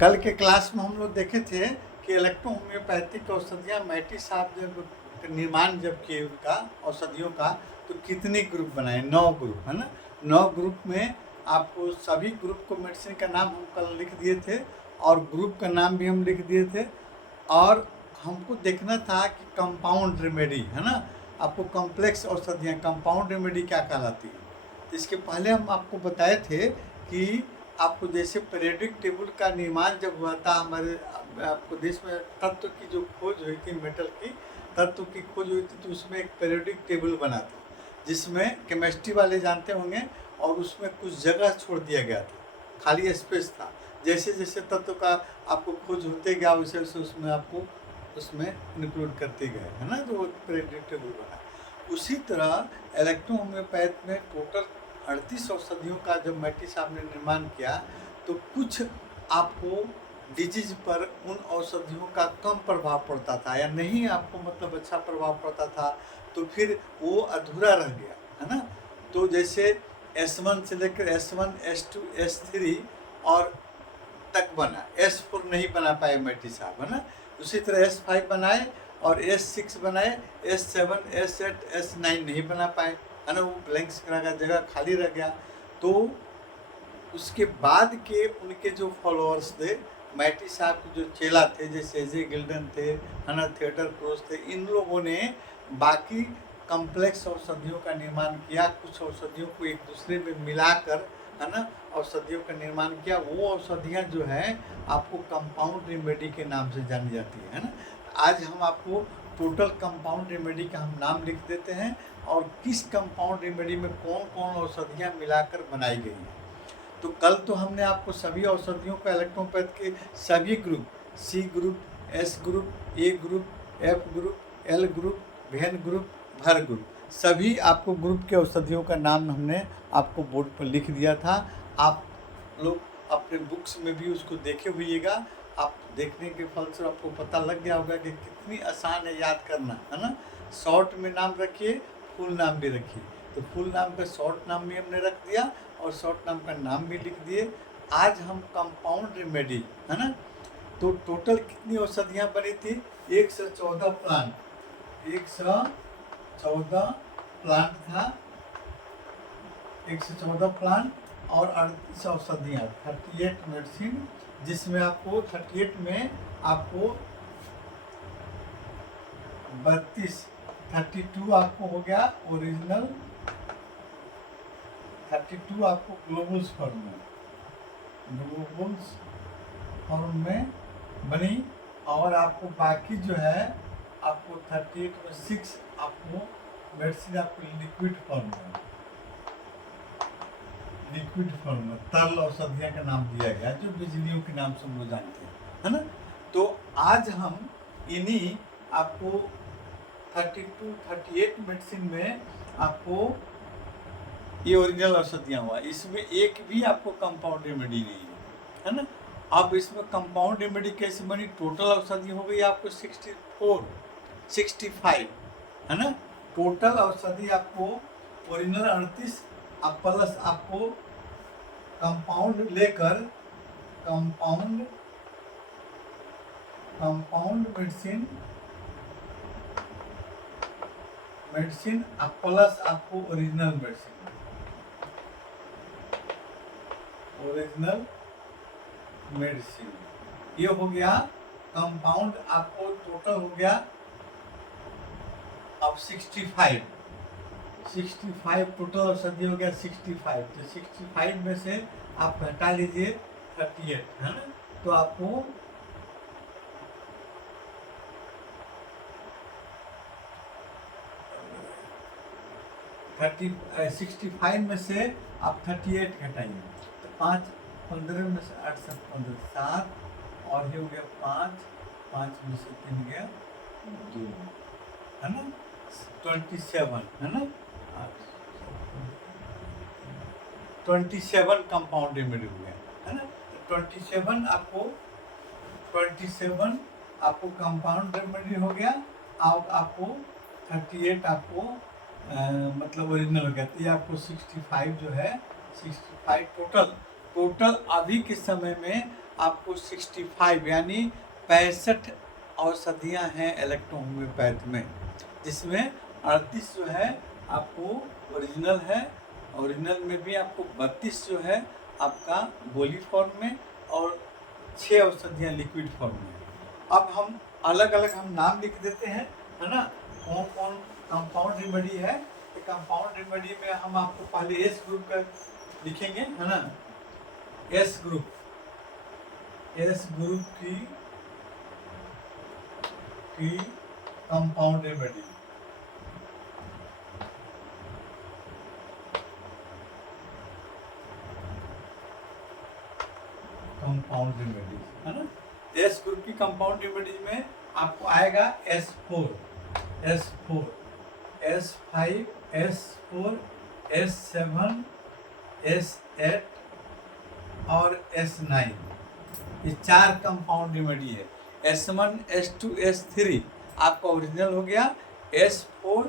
कल के क्लास में हम लोग देखे थे कि इलेक्ट्रो होम्योपैथिक औषधियाँ मैटी साहब जब निर्माण जब किए उनका औषधियों का, तो कितने ग्रुप बनाए? 9 ग्रुप, है ना। 9 ग्रुप में आपको सभी ग्रुप को मेडिसिन का नाम हम कल लिख दिए थे और ग्रुप का नाम भी हम लिख दिए थे। और हमको देखना था कि कंपाउंड रेमेडी, है ना, आपको कॉम्प्लेक्स औषधियाँ कंपाउंड रेमेडी क्या कहलाती है। तो इसके पहले हम आपको बताए थे कि आपको जैसे पीरियोडिक टेबल का निर्माण जब हुआ था हमारे आपको देश में, तत्व की जो खोज हुई थी, मेटल की तत्व की खोज हुई थी, तो उसमें एक पीरियोडिक टेबल बना था जिसमें केमिस्ट्री वाले जानते होंगे, और उसमें कुछ जगह छोड़ दिया गया था, खाली स्पेस था। जैसे जैसे तत्व का आपको खोज होते गया वैसे वैसे उसमें आपको उसमें इंक्लूड करते गए, है ना, तो वो पीरियोडिक टेबल बना। उसी तरह इलेक्ट्रो होम्योपैथ में टोटल 38 औषधियों का जब मैटी साहब ने निर्माण किया, तो कुछ आपको डिजीज पर उन औषधियों का कम प्रभाव पड़ता था या नहीं आपको मतलब अच्छा प्रभाव पड़ता था, तो फिर वो अधूरा रह गया, है ना। तो जैसे S1 से लेकर S1, S2, S3 और तक बना, S4 नहीं बना पाए मैटी साहब, है ना। उसी तरह S5 बनाए और S6 बनाए, S7, S8, S9 नहीं बना पाए, है ना, वो ब्लैंक्स रह गया, जगह खाली रह गया। तो उसके बाद के उनके जो फॉलोअर्स थे, मैटी साहब के जो चेला थे, जैसे जे गिल्डन थे, है ना, थिएटर क्रोस थे, इन लोगों ने बाकी कॉम्प्लेक्स औषधियों का निर्माण किया, कुछ औषधियों को एक दूसरे में मिलाकर, है ना, औषधियों का निर्माण किया। वो औषधियाँ जो है आपको कंपाउंड रेमेडी के नाम से जानी जाती है ना। आज हम आपको टोटल कंपाउंड रेमेडी का हम नाम लिख देते हैं और किस कंपाउंड रेमेडी में कौन कौन औषधियाँ मिलाकर बनाई गई हैं। तो कल तो हमने आपको सभी औषधियों का इलेक्ट्रोपैथ के सभी group, C group, S group, A group, F group, L group, vein group, भर ग्रुप, सभी आपको ग्रुप के औषधियों का नाम हमने आपको बोर्ड पर लिख दिया था। आप लोग अपने बुक्स में भी उसको देखे हुईएगा। आप देखने के फल से आपको पता लग गया होगा कि कितनी आसान है याद करना, है ना। शॉर्ट में नाम रखिए, फुल नाम भी रखिए। तो फुल नाम का शॉर्ट नाम भी हमने रख दिया और शॉर्ट नाम का नाम भी लिख दिए। आज हम कंपाउंड रेमेडी, है ना, तो टोटल कितनी औषधियाँ बनी थी? 114 प्लांट, 114 प्लांट था, 114 प्लांट और 38 औषधियाँ, 38 मेडिसिन, जिसमें आपको 38 में आपको 32 आपको हो गया ओरिजिनल, 32 आपको ग्लोबल्स फॉर्म में बनी, और आपको बाकी जो है आपको 38 में 6 आपको मेडिसिन आपको लिक्विड फॉर्म में तरल औषधियाँ का नाम दिया गया, जो बिजलियों के नाम से हम लोग जानते हैं, है ना। तो आज हम इन्हीं आपको 38 मेडिसिन में आपको ये ओरिजिनल औषधियाँ हुआ, इसमें एक भी आपको कंपाउंड रेमेडी नहीं है ना। अब इसमें कंपाउंड रेमेडी कैसे बनी? टोटल औषधि हो गई आपको 65, है ना। टोटल औषधि आपको ओरिजिनल 38 अब प्लस आपको कंपाउंड लेकर कंपाउंड मेडिसिन अब प्लस आपको ओरिजिनल मेडिसिन, ये हो गया कंपाउंड। आपको टोटल हो गया अब 65 टोटल औषधि हो गया 65। तो 65 में से आप घटा लीजिए 38, है ना। तो आपको 65 में से आप 38 घटाइए, तो 5, 15 में से 8, 7, 15, 7 और ये हो गया 5 में से 3 गया 2, है ना, 27, है ना, 27 कंपाउंड रेमेडी हो गया, है ना। तो 27 आपको कंपाउंड रेमेडी हो गया। अब आपको 38 आपको मतलब ओरिजिनल हो गया। तो ये आपको 65 जो है 65 टोटल अभी के समय में आपको 65 यानी 65 औषधियाँ हैं इलेक्ट्रोहोम्योपैथ में, जिसमें 38 जो है आपको ओरिजिनल है, ओरिजिनल में भी आपको 32 जो है आपका गोली फॉर्म में, और 6 औषधियाँ लिक्विड फॉर्म में। अब हम अलग अलग हम नाम लिख देते हैं, है ना, कौन कौन कंपाउंड रेमेडी है। तो कंपाउंड रेमेडी में हम आपको पहले एस ग्रुप का लिखेंगे, है ना, एस ग्रुप की कंपाउंड रेमेडी। कंपाउंड रेमेडी, है ना, एस ग्रुप की कंपाउंड रेमेडीज में आपको आएगा S4, S4, S5, S4, S7, S8 और S9, ये 4 कंपाउंड रेमेडी है। S1, S2, S3 आपका ओरिजिनल हो गया, S4,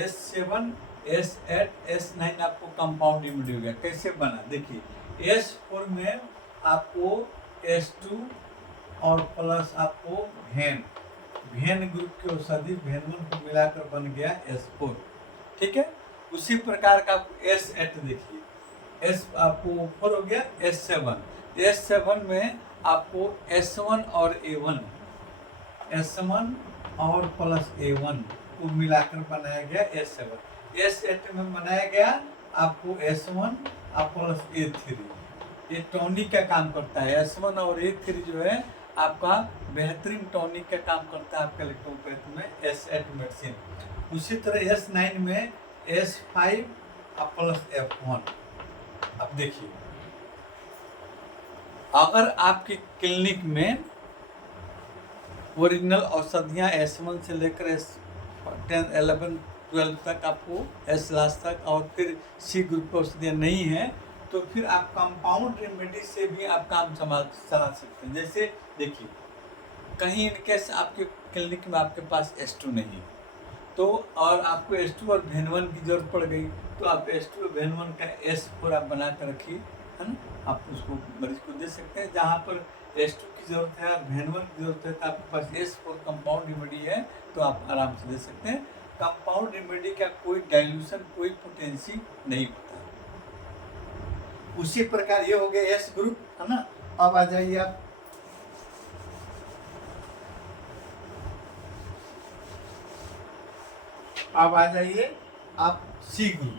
S7, S8, S9 आपको कंपाउंड रेमेडी हो गया। कैसे बना देखिए, S4 में आपको S2 और प्लस आपको भेन ग्रुप की औषधि भेन1 को मिलाकर बन गया S4, ठीक है। उसी प्रकार का आपको S8 देखिए, S आपको 4 हो गया, S7 में आपको S1 और A1, S1 और प्लस A1 को मिलाकर बनाया गया S7। S8 में बनाया गया आपको S1 और प्लस A3, ये टॉनिक का काम करता है। S1 और A3 जो है आपका बेहतरीन टॉनिक का काम करता है आपके इलेक्ट्रोपैथ में S8 मेडिसिन। उसी तरह S9 में S5 प्लस F1। अब देखिए, अगर आपके क्लिनिक में ओरिजिनल औषधियाँ S1 से लेकर S10, 11, 12 तक आपको S लास्ट तक और फिर C ग्रुप की औषधियाँ नहीं हैं, तो फिर आप कंपाउंड रेमेडी से भी आप काम चला सकते हैं। जैसे देखिए, कहीं इनकेस आपके क्लिनिक में आपके पास S2 नहीं है, तो और आपको S2 और भेन1 की जरूरत पड़ गई, तो आप S2 और भेन1 का S4 आप बना कर रखिए, है ना, आप उसको मरीज को दे सकते हैं। जहाँ पर S2 की जरूरत है और भेन1 की जरूरत है, तो आपके पास S4 कंपाउंड रेमेडी है, तो आप आराम से दे सकते हैं। कंपाउंड रेमेडी का कोई डाइल्यूशन, कोई पोटेंसी नहीं होता। उसी प्रकार ये हो गया S ग्रुप, है ना। अब आ जाइए आप, अब आ जाइए आप C ग्रुप।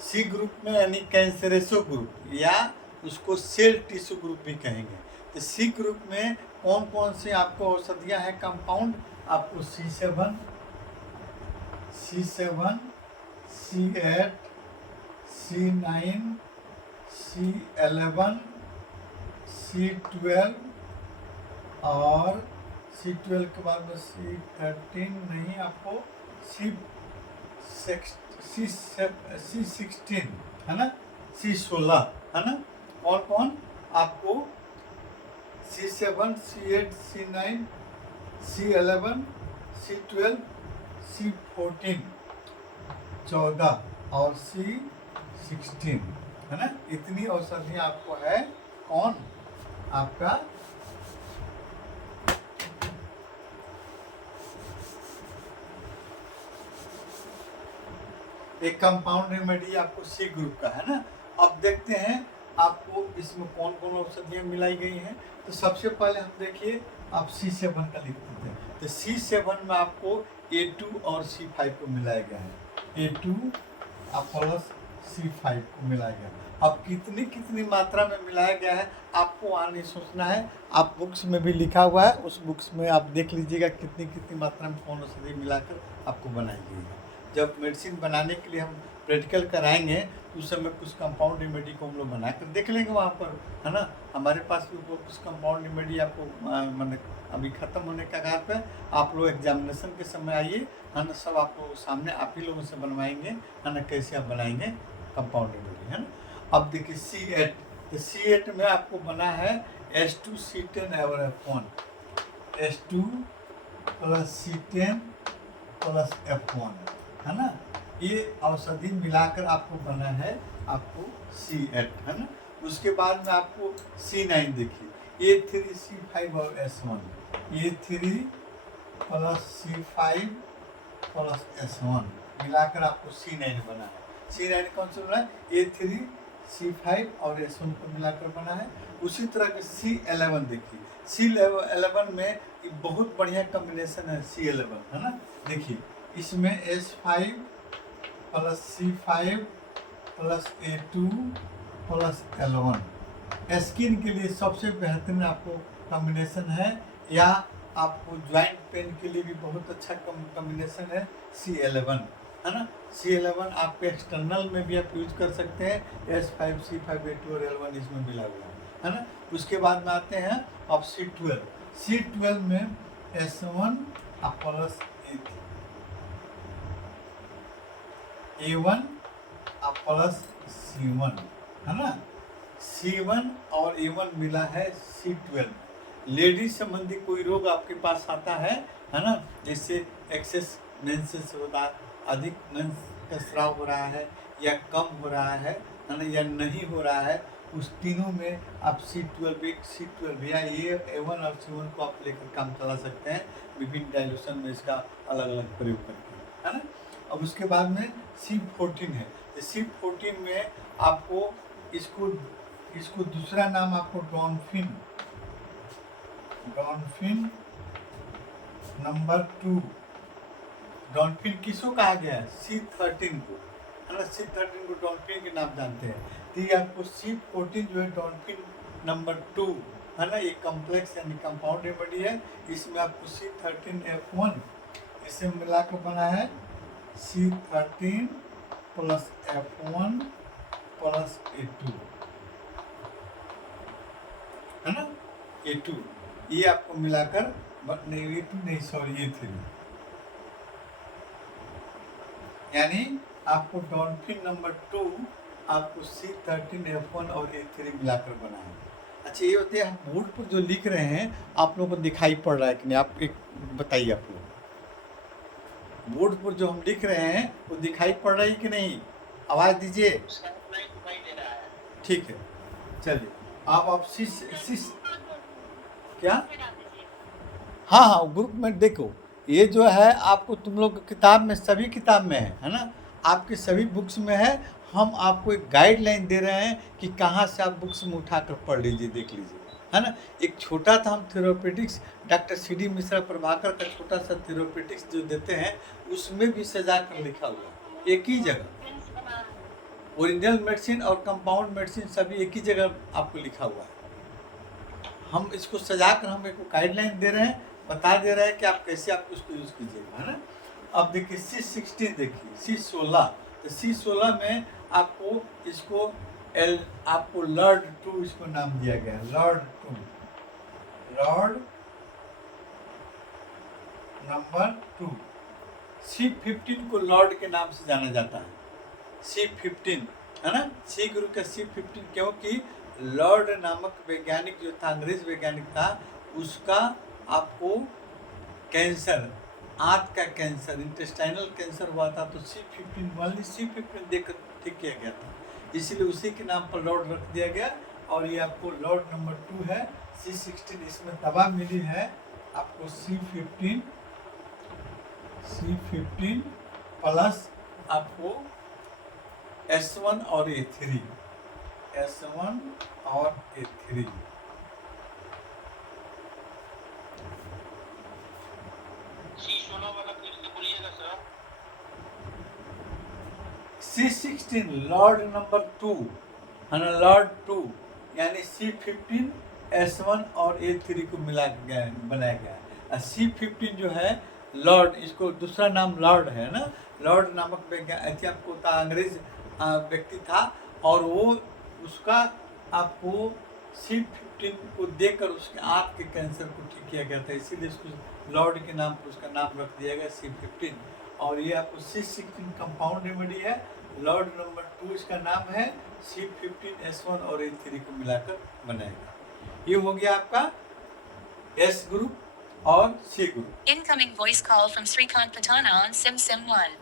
सी ग्रुप में यानी कैंसरेसो ग्रुप, या उसको सेल टिश्यू ग्रुप भी कहेंगे। तो सी ग्रुप में कौन कौन से आपको औषधियाँ हैं कंपाउंड, आपको C7, C8, C9, C11, C12 और C12 के बाद में C13 नहीं, आपको C16 है ना, C16 है ना। और कौन आपको C7, C8, C9, C11, C12, C14, 14 और C16, है ना। इतनी औषधियाँ आपको है कौन आपका एक कंपाउंड रेमेडी आपको सी ग्रुप का, है ना। अब देखते हैं आपको इसमें कौन कौन औषधियाँ मिलाई गई हैं। तो सबसे पहले हम देखिए, आप C7 का लिख देते हैं। तो C7 में आपको A2 और C5 को मिलाया गया है, A2 प्लस C5 को मिलाया गया है। अब कितनी कितनी मात्रा में मिलाया गया है आपको वहाँ नहीं सोचना है, आप बुक्स में भी लिखा हुआ है, उस बुक्स में आप देख लीजिएगा कितनी कितनी मात्रा में कौन औषधि मिलाकर आपको बनाई गई है। जब मेडिसिन बनाने के लिए हम प्रैक्टिकल कराएंगे, उस समय कुछ कंपाउंड रेमेडी को हम लोग बना कर देख लेंगे वहाँ पर, है ना। हमारे पास भी कुछ कंपाउंड रेमेडी आपको मैंने अभी ख़त्म होने के कगार पे, आप लोग एग्जामिनेशन के समय आइए, है ना, सब आप लोग सामने आप ही लोगों से बनवाएंगे, है ना, कैसे आप बनाएंगे कंपाउंड रेमेडी, है ना। अब देखिए C8, तो C8 में आपको बना है S2, C10 और F1, S2 plus C10 plus F1, है ना। ये औषधि मिलाकर आपको बना है आपको C8, है ना। उसके बाद में आपको C9 देखिए, A3C5 और S1, A3 plus C5 plus S1 मिलाकर आपको C9 बना है। C9 कौन सा बना है? A3C5 और S1 को मिलाकर बना है। उसी तरह के C11 देखिए, C11 में एक बहुत बढ़िया कॉम्बिनेशन है C11, है ना। देखिए इसमें S5 plus C5 plus A2 plus L1 skin के लिए सबसे बेहतरीन आपको कॉम्बिनेशन है, या आपको ज्वाइंट पेन के लिए भी बहुत अच्छा कॉम्बिनेशन है C11, है ना। C11 आपके एक्सटर्नल में भी आप यूज कर सकते हैं, S5 C5 A2 और L1 इसमें मिला हुआ है ना। उसके बाद में आते हैं अब C12 में S1 plus A1 plus C1, है ना। C1 और A1 मिला है C12। लेडीज संबंधी कोई रोग आपके पास आता है ना, जैसे एक्सेस मेंसेस होता है, अधिक मेंस का स्राव हो रहा है या कम हो रहा है ना, या नहीं हो रहा है, उस तीनों में आप C12 या A1 और C1 को आप लेकर काम चला सकते हैं विभिन्न डाइल्यूशन में इसका अलग अलग प्रयोग करके, है ना। अब उसके बाद में C14 है। C14 में आपको इसको दूसरा नाम आपको डॉनफिन नंबर 2, डॉनफिन किसको कहा गया है? C13 को, है ना। C13 को डॉनफिन के नाम जानते हैं। तो ये आपको C14 जो है डॉनफिन नंबर 2, है ना, ये कॉम्प्लेक्स यानी कंपाउंड रेमेडी है। इसमें आपको C13F1 इसे मिलाकर बना है C13 plus F1 plus A2, है ना, A2, ये आपको मिलाकर नहीं, A2 नहीं, सॉरी, A3, यानी आपको डॉनफिन नंबर 2 आपको C13F1 और A3 मिलाकर बना है। अच्छा ये होते हैं, हम बोर्ड पर जो लिख रहे हैं आप लोगों को दिखाई पड़ रहा है कि नहीं, आप एक बताइए। आप लोग बोर्ड पर जो हम लिख रहे हैं वो दिखाई पड़ रहा है कि नहीं? आवाज दीजिए। ठीक है, चलिए आप क्या? हाँ, ग्रुप में देखो, ये जो है आपको तुम लोग किताब में, सभी किताब में है ना, आपके सभी बुक्स में है। हम आपको एक गाइडलाइन दे रहे हैं कि कहाँ से आप बुक्स में उठाकर पढ़ लीजिए, देख लीजिए, है ना। एक छोटा था हम थेरोपेटिक्स, डॉक्टर CD मिश्रा प्रभाकर का छोटा सा थेरोपेटिक्स जो देते हैं, उसमें भी सजा कर लिखा हुआ है एक ही जगह। ओरिजिनल मेडिसिन और कंपाउंड मेडिसिन सभी एक ही जगह आपको लिखा हुआ है। हम इसको सजा कर हम एक गाइडलाइन दे रहे हैं, बता दे रहे हैं कि आप कैसे आप उसको यूज़ कीजिएगा, है ना। अब देखिए C16 देखिए, C16, तो C16 में आपको इसको आपको लॉर्ड 2 इसको नाम दिया गया है, लॉर्ड नंबर 2। C15 को लॉर्ड के नाम से जाना जाता है, C15, है ना। C ग्रुप का C15, क्योंकि लॉर्ड नामक वैज्ञानिक जो था, अंग्रेज वैज्ञानिक था, उसका आपको कैंसर, आंत का कैंसर, इंटेस्टाइनल कैंसर हुआ था, तो C15 देकर ठीक किया गया था, इसीलिए उसी के नाम पर लॉर्ड रख दिया गया। और ये आपको लॉर्ड नंबर 2 है। C16 इसमें दवा मिली है आपको C15 प्लस आपको S1 और A3, S1 और A3। C16 लॉर्ड नंबर 2, है ना, लॉर्ड 2, यानी C15 S1 और A3 को मिला गया, बनाया गया है। C15 जो है लॉर्ड, इसको दूसरा नाम लॉर्ड है ना, लॉर्ड नामक वैज्ञानिक आपको था, अंग्रेज व्यक्ति था, और वो उसका आपको C15 को देकर उसके आंत के कैंसर को ठीक किया गया था, इसीलिए इसको लॉर्ड के नाम पर उसका नाम रख दिया गया C15। और ये आपको C16 कंपाउंड रेमेडी है, लॉर्ड नंबर 2 इसका नाम है, C15 S1 और A3 को मिलाकर बनाएगा। ये हो गया आपका S ग्रुप और C group. Incoming voice call from Srikant Patana on Sim 1.